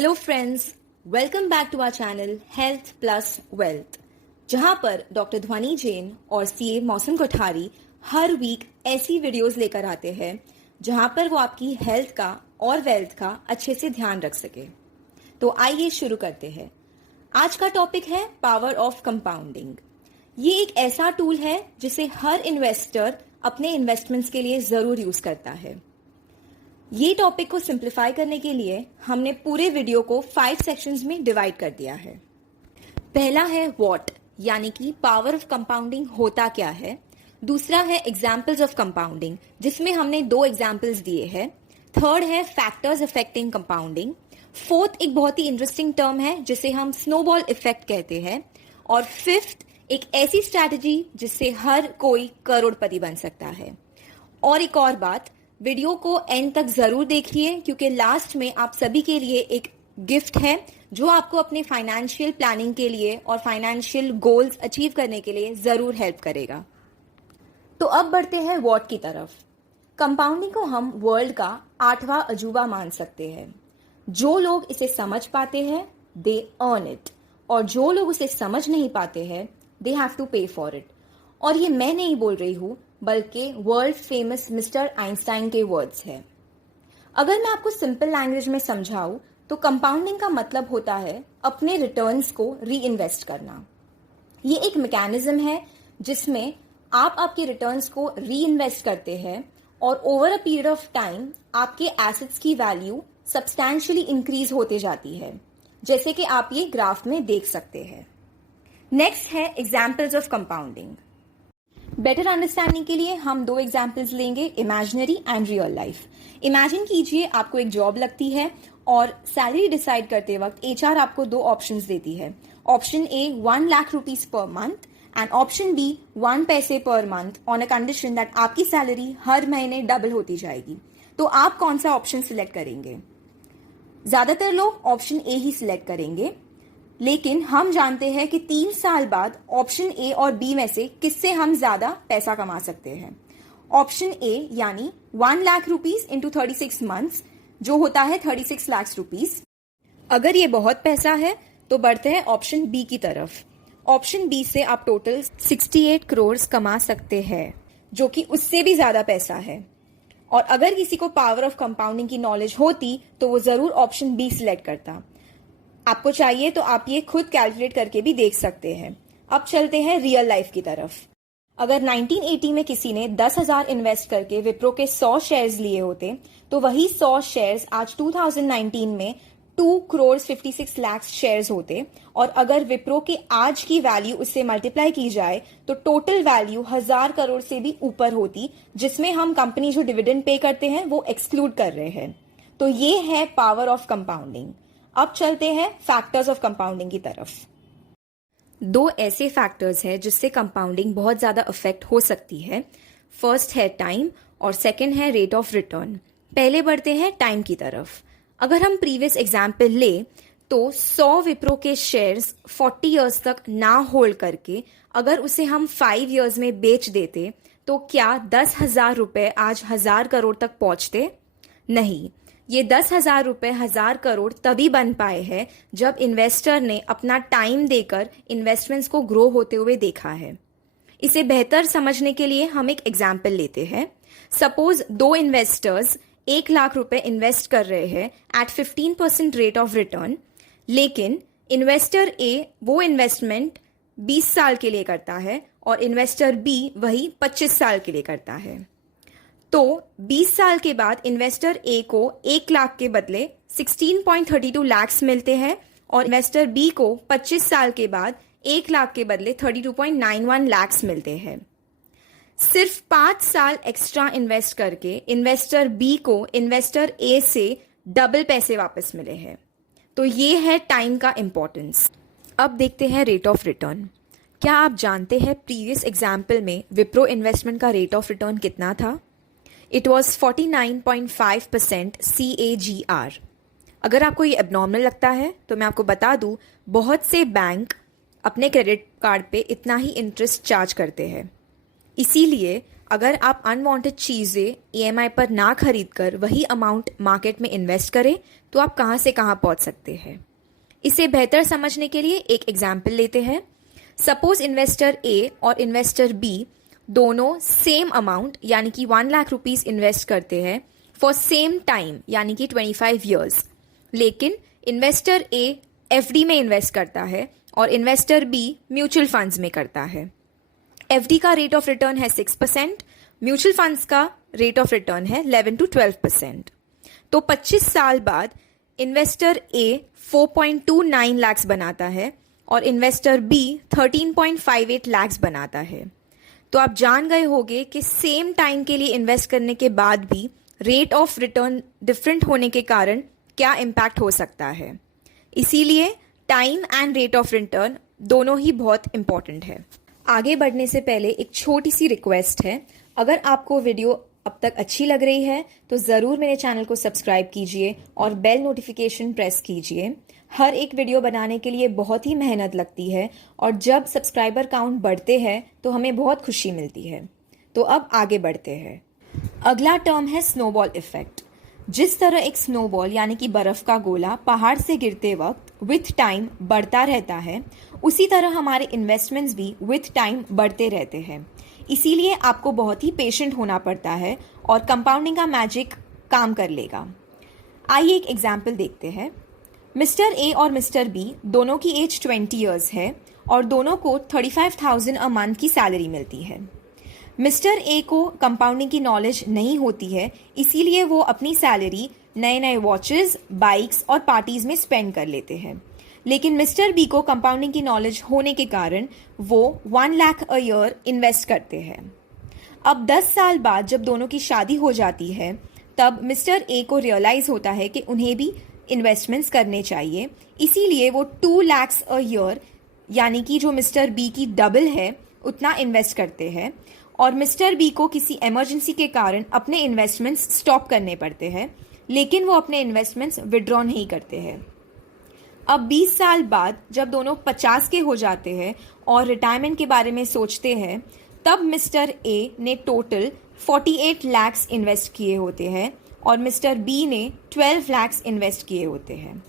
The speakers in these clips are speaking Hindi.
Hello friends, welcome back to our channel health plus wealth, जहां पर डॉक्टर ध्वनि जैन और सीए मौसम कोठारी हर वीक ऐसी वीडियोस लेकर आते हैं जहां पर वो आपकी हेल्थ का और वेल्थ का अच्छे से ध्यान रख सके। तो आइए शुरू करते हैं। आज का टॉपिक है पावर ऑफ कंपाउंडिंग। ये एक ऐसा टूल है जिसे हर इन्वेस्टर अपने इन्वेस्टमेंट्स के लिए जरूर यूज करता है। ये टॉपिक को सिंप्लीफाई करने के लिए हमने पूरे वीडियो को 5 सेक्शंस में डिवाइड कर दिया है। पहला है व्हाट, यानी कि पावर ऑफ कंपाउंडिंग होता क्या है। दूसरा है एग्जाम्पल्स ऑफ कंपाउंडिंग, जिसमें हमने 2 एग्जाम्पल्स दिए हैं। थर्ड है फैक्टर्स अफेक्टिंग कंपाउंडिंग। फोर्थ एक बहुत ही इंटरेस्टिंग टर्म है जिसे हम स्नोबॉल इफेक्ट कहते हैं। और फिफ्थ एक ऐसी स्ट्रैटेजी जिससे हर कोई करोड़पति बन सकता है। और एक और बात, वीडियो को एंड तक जरूर देखिए क्योंकि लास्ट में आप सभी के लिए एक गिफ्ट है जो आपको अपने फाइनेंशियल प्लानिंग के लिए और फाइनेंशियल गोल्स अचीव करने के लिए जरूर हेल्प करेगा। तो अब बढ़ते हैं व्हाट की तरफ। कंपाउंडिंग को हम वर्ल्ड का 8वां अजूबा मान सकते हैं। जो लोग इसे समझ पाते हैं दे अर्न इट, और जो लोग उसे समझ नहीं पाते हैं दे हैव टू पे फॉर इट। और ये मैं नहीं बोल रही हूं, बल्कि वर्ल्ड फेमस मिस्टर आइंस्टाइन के वर्ड्स है। अगर मैं आपको सिंपल लैंग्वेज में समझाऊं तो कंपाउंडिंग का मतलब होता है अपने रिटर्न्स को री इन्वेस्ट करना। ये एक मैकेनिज्म है जिसमें आप आपके रिटर्न्स को री इन्वेस्ट करते हैं और over a period of time आपके एसेट्स की वैल्यू सब्सटैंशियली इंक्रीज होते जाती है, जैसे कि आप ये ग्राफ में देख सकते हैं। नेक्स्ट है examples of compounding. Better understanding के लिए हम 2 एग्जाम्पल्स लेंगे, imaginary and real life. Imagine कीजिए आपको एक जॉब लगती है और सैलरी डिसाइड करते वक्त एचआर आपको 2 ऑप्शंस देती है। Option A 1 lakh rupees per month and option B 1 पैसे per month on a condition that आपकी सैलरी हर महीने डबल होती जाएगी। तो आप कौन सा ऑप्शन सिलेक्ट करेंगे? ज्यादातर लोग ऑप्शन ए ही सिलेक्ट करेंगे, लेकिन हम जानते हैं कि 3 साल बाद ऑप्शन ए और बी में से किससे हम ज्यादा पैसा कमा सकते हैं। ऑप्शन ए यानी 1 लाख रुपीज इंटू 36 मंथ्स, जो होता है 36 लाख रुपीज। अगर ये बहुत पैसा है तो बढ़ते हैं ऑप्शन बी की तरफ। ऑप्शन बी से आप टोटल 68 करोड़ कमा सकते हैं, जो कि उससे भी ज्यादा पैसा है। और अगर किसी को पावर ऑफ कंपाउंडिंग की नॉलेज होती तो वो जरूर ऑप्शन बी सिलेक्ट करता। आपको चाहिए तो आप ये खुद कैलकुलेट करके भी देख सकते हैं। अब चलते हैं रियल लाइफ की तरफ। अगर 1980 में किसी ने 10,000 इन्वेस्ट करके विप्रो के 100 शेयर्स लिए होते तो वही 100 शेयर्स आज 2019 में 2 करोड़ 56 लाख शेयर्स होते। और अगर विप्रो के आज की वैल्यू उससे मल्टीप्लाई की जाए तो टोटल वैल्यू 1000 करोड़ से भी ऊपर होती, जिसमें हम कंपनी जो डिविडेंड पे करते हैं वो एक्सक्लूड कर रहे हैं। तो ये है पावर ऑफ कंपाउंडिंग। अब चलते हैं फैक्टर्स ऑफ कंपाउंडिंग की तरफ। 2 ऐसे फैक्टर्स हैं जिससे कंपाउंडिंग बहुत ज्यादा अफेक्ट हो सकती है। फर्स्ट है टाइम और सेकंड है रेट ऑफ रिटर्न। पहले बढ़ते हैं टाइम की तरफ। अगर हम प्रीवियस एग्जाम्पल ले तो 100 विप्रो के शेयर्स 40 इयर्स तक ना होल्ड करके अगर उसे हम 5 इयर्स में बेच देते तो क्या 10,000 रुपए आज 1000 करोड़ तक पहुंचते? नहीं, ये 10,000 रुपए 1000 करोड़ तभी बन पाए हैं जब इन्वेस्टर ने अपना टाइम देकर इन्वेस्टमेंट्स को ग्रो होते हुए देखा है। इसे बेहतर समझने के लिए हम एक एग्जाम्पल लेते हैं। सपोज 2 इन्वेस्टर्स 1 लाख रुपए इन्वेस्ट कर रहे हैं एट 15% रेट ऑफ रिटर्न, लेकिन इन्वेस्टर ए वो इन्वेस्टमेंट 20 साल के लिए करता है और इन्वेस्टर बी वही 25 साल के लिए करता है। तो 20 साल के बाद इन्वेस्टर ए को 1 लाख के बदले 16.32 लाख मिलते हैं और इन्वेस्टर बी को 25 साल के बाद 1 लाख के बदले 32.91 लाख मिलते हैं। सिर्फ 5 साल एक्स्ट्रा इन्वेस्ट करके इन्वेस्टर बी को इन्वेस्टर ए से डबल पैसे वापस मिले हैं। तो ये है टाइम का इंपॉर्टेंस। अब देखते हैं रेट ऑफ रिटर्न। क्या आप जानते हैं प्रीवियस एग्जाम्पल में विप्रो इन्वेस्टमेंट का रेट ऑफ रिटर्न कितना था? It was 49.5% CAGR। अगर आपको ये एबनॉर्मल लगता है तो मैं आपको बता दूं, बहुत से बैंक अपने क्रेडिट कार्ड पे इतना ही इंटरेस्ट चार्ज करते हैं। इसीलिए अगर आप अनवांटेड चीज़ें ईएमआई पर ना खरीद कर वही अमाउंट मार्केट में इन्वेस्ट करें तो आप कहाँ से कहाँ पहुँच सकते हैं। इसे बेहतर समझने के लिए एक एग्जाम्पल लेते हैं। सपोज इन्वेस्टर ए और इन्वेस्टर बी दोनों सेम अमाउंट यानी कि 1 लाख रुपीस इन्वेस्ट करते हैं फॉर सेम टाइम यानी कि 25 ईयर्स। लेकिन इन्वेस्टर ए एफडी में इन्वेस्ट करता है और इन्वेस्टर बी म्यूचुअल फंड्स में करता है। एफडी का रेट ऑफ रिटर्न है 6%, म्यूचुअल फंड्स का रेट ऑफ रिटर्न है 11 to 12%। तो 25 साल बाद इन्वेस्टर ए 4.29 लाख बनाता है और इन्वेस्टर बी 13.58 लाख बनाता है। तो आप जान गए होंगे कि सेम टाइम के लिए इन्वेस्ट करने के बाद भी रेट ऑफ रिटर्न डिफरेंट होने के कारण क्या इम्पैक्ट हो सकता है। इसीलिए time and rate of return दोनों ही बहुत इंपॉर्टेंट है। आगे बढ़ने से पहले एक छोटी सी रिक्वेस्ट है, अगर आपको वीडियो अब तक अच्छी लग रही है तो ज़रूर मेरे चैनल को सब्सक्राइब कीजिए और बेल नोटिफिकेशन प्रेस कीजिए। हर एक वीडियो बनाने के लिए बहुत ही मेहनत लगती है और जब सब्सक्राइबर काउंट बढ़ते हैं तो हमें बहुत खुशी मिलती है। तो अब आगे बढ़ते हैं। अगला टर्म है स्नोबॉल इफेक्ट। जिस तरह एक स्नोबॉल यानी कि बर्फ का गोला पहाड़ से गिरते वक्त विथ टाइम बढ़ता रहता है, उसी तरह हमारे इन्वेस्टमेंट्स भी विथ टाइम बढ़ते रहते हैं। इसीलिए आपको बहुत ही पेशेंट होना पड़ता है और कंपाउंडिंग का मैजिक काम कर लेगा। आइए एक एग्जाम्पल देखते हैं। मिस्टर ए और मिस्टर बी दोनों की एज 20 ईयर्स है और दोनों को 35,000 अ मंथ की सैलरी मिलती है। मिस्टर ए को कंपाउंडिंग की नॉलेज नहीं होती है, इसीलिए वो अपनी सैलरी नए नए वॉचेस, बाइक्स और पार्टीज में स्पेंड कर लेते हैं। लेकिन मिस्टर बी को कंपाउंडिंग की नॉलेज होने के कारण वो 1 लाख अ ईयर इन्वेस्ट करते हैं। अब 10 साल बाद जब दोनों की शादी हो जाती है तब मिस्टर ए को रियलाइज होता है कि उन्हें भी इन्वेस्टमेंट्स करने चाहिए, इसीलिए वो 2 लाख अ ईयर यानी कि जो मिस्टर बी की डबल है उतना इन्वेस्ट करते हैं। और मिस्टर बी को किसी इमरजेंसी के कारण अपने इन्वेस्टमेंट्स स्टॉप करने पड़ते हैं, लेकिन वो अपने इन्वेस्टमेंट्स विड्रॉ नहीं करते हैं। अब 20 साल बाद जब दोनों 50 के हो जाते हैं और रिटायरमेंट के बारे में सोचते हैं, तब मिस्टर ए ने टोटल 48 लाख इन्वेस्ट किए होते हैं और मिस्टर बी ने 12 लाख इन्वेस्ट किए होते हैं।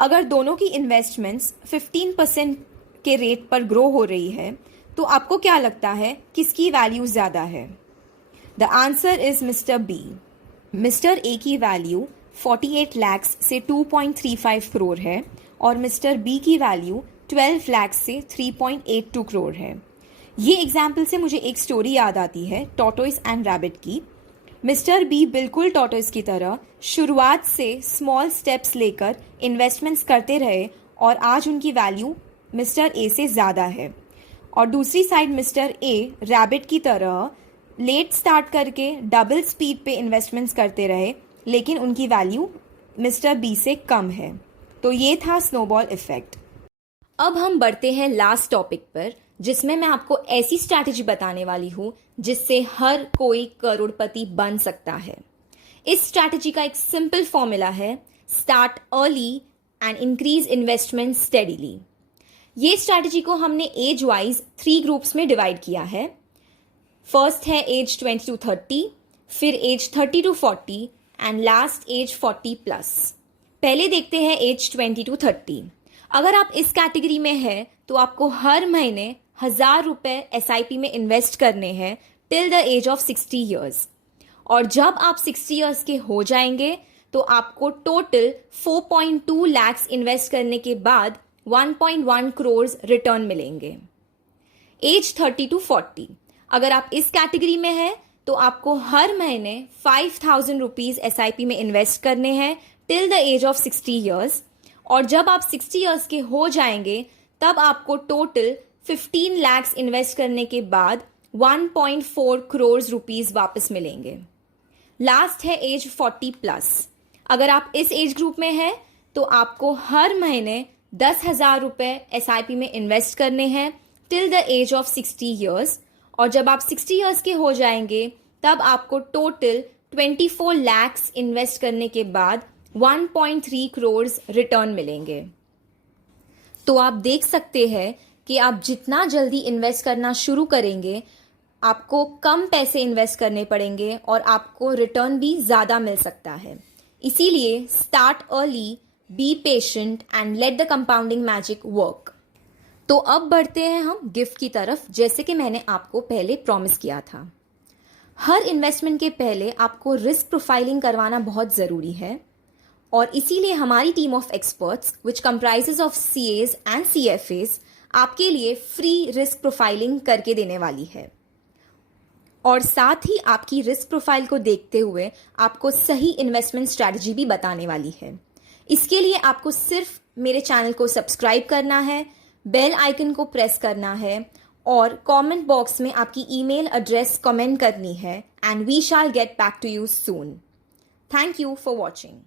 अगर दोनों की इन्वेस्टमेंट्स 15% के रेट पर ग्रो हो रही है तो आपको क्या लगता है किसकी वैल्यू ज़्यादा है? The answer is mister B. Mister A की वैल्यू 48 लाख से 2.35 करोड़ है और मिस्टर बी की वैल्यू 12 लाख से 3.82 करोड़ है। ये एग्जाम्पल से मुझे एक स्टोरी याद आती है, टॉर्टोइस एंड रैबिट की। मिस्टर बी बिल्कुल टॉर्टोइस की तरह शुरुआत से स्मॉल स्टेप्स लेकर इन्वेस्टमेंट्स करते रहे और आज उनकी वैल्यू मिस्टर ए से ज़्यादा है। और दूसरी साइड मिस्टर ए रैबिट की तरह लेट स्टार्ट करके डबल स्पीड पे इन्वेस्टमेंट्स करते रहे, लेकिन उनकी वैल्यू मिस्टर बी से कम है। तो ये था स्नोबॉल इफेक्ट। अब हम बढ़ते हैं लास्ट टॉपिक पर, जिसमें मैं आपको ऐसी स्ट्रैटेजी बताने वाली हूँ जिससे हर कोई करोड़पति बन सकता है। इस स्ट्रैटेजी का एक सिंपल फॉर्मूला है, start early and increase investment steadily. ये स्ट्रैटेजी को हमने एज वाइज 3 ग्रुप्स में डिवाइड किया है। फर्स्ट है एज 20 to 30, फिर age 30 to 40 and last age 40+। पहले देखते हैं एज 20 to 30। अगर आप इस कैटेगरी में हैं तो आपको हर महीने 1,000 रुपए SIP में इन्वेस्ट करने हैं till the age of 60 years. और जब आप 60 ईयर्स के हो जाएंगे तो आपको टोटल 4.2 लाख इन्वेस्ट करने के बाद 1.1 करोड़ रिटर्न मिलेंगे। एज 30 to 40, अगर आप इस कैटेगरी में हैं तो आपको हर महीने 5,000 रुपीज SIP में इन्वेस्ट करने हैं till the age of 60 years. और जब आप 60 ईयर्स के हो जाएंगे तब आपको टोटल 15 लाख इन्वेस्ट करने के बाद 1.4 करोड़ रुपीज वापस मिलेंगे। लास्ट है एज 40+। अगर आप इस एज ग्रुप में हैं तो आपको हर महीने 10,000 रुपए SIP में इन्वेस्ट करने हैं till the age of 60 years. और जब आप 60 ईयर्स के हो जाएंगे तब आपको टोटल 24 लाख इन्वेस्ट करने के बाद 1.3 करोड़ रिटर्न मिलेंगे। तो आप देख सकते हैं कि आप जितना जल्दी इन्वेस्ट करना शुरू करेंगे आपको कम पैसे इन्वेस्ट करने पड़ेंगे और आपको रिटर्न भी ज़्यादा मिल सकता है। इसीलिए start early, be patient and let the compounding magic work. तो अब बढ़ते हैं हम गिफ्ट की तरफ, जैसे कि मैंने आपको पहले प्रॉमिस किया था। हर इन्वेस्टमेंट के पहले आपको रिस्क प्रोफाइलिंग करवाना बहुत ज़रूरी है और इसीलिए हमारी team of experts which comprises of CAs and CFAs आपके लिए फ्री रिस्क प्रोफाइलिंग करके देने वाली है और साथ ही आपकी रिस्क प्रोफाइल को देखते हुए आपको सही इन्वेस्टमेंट स्ट्रैटेजी भी बताने वाली है। इसके लिए आपको सिर्फ मेरे चैनल को सब्सक्राइब करना है, बेल आइकन को प्रेस करना है और कमेंट बॉक्स में आपकी ईमेल एड्रेस कमेंट करनी है and we shall get back to you soon. Thank you for watching.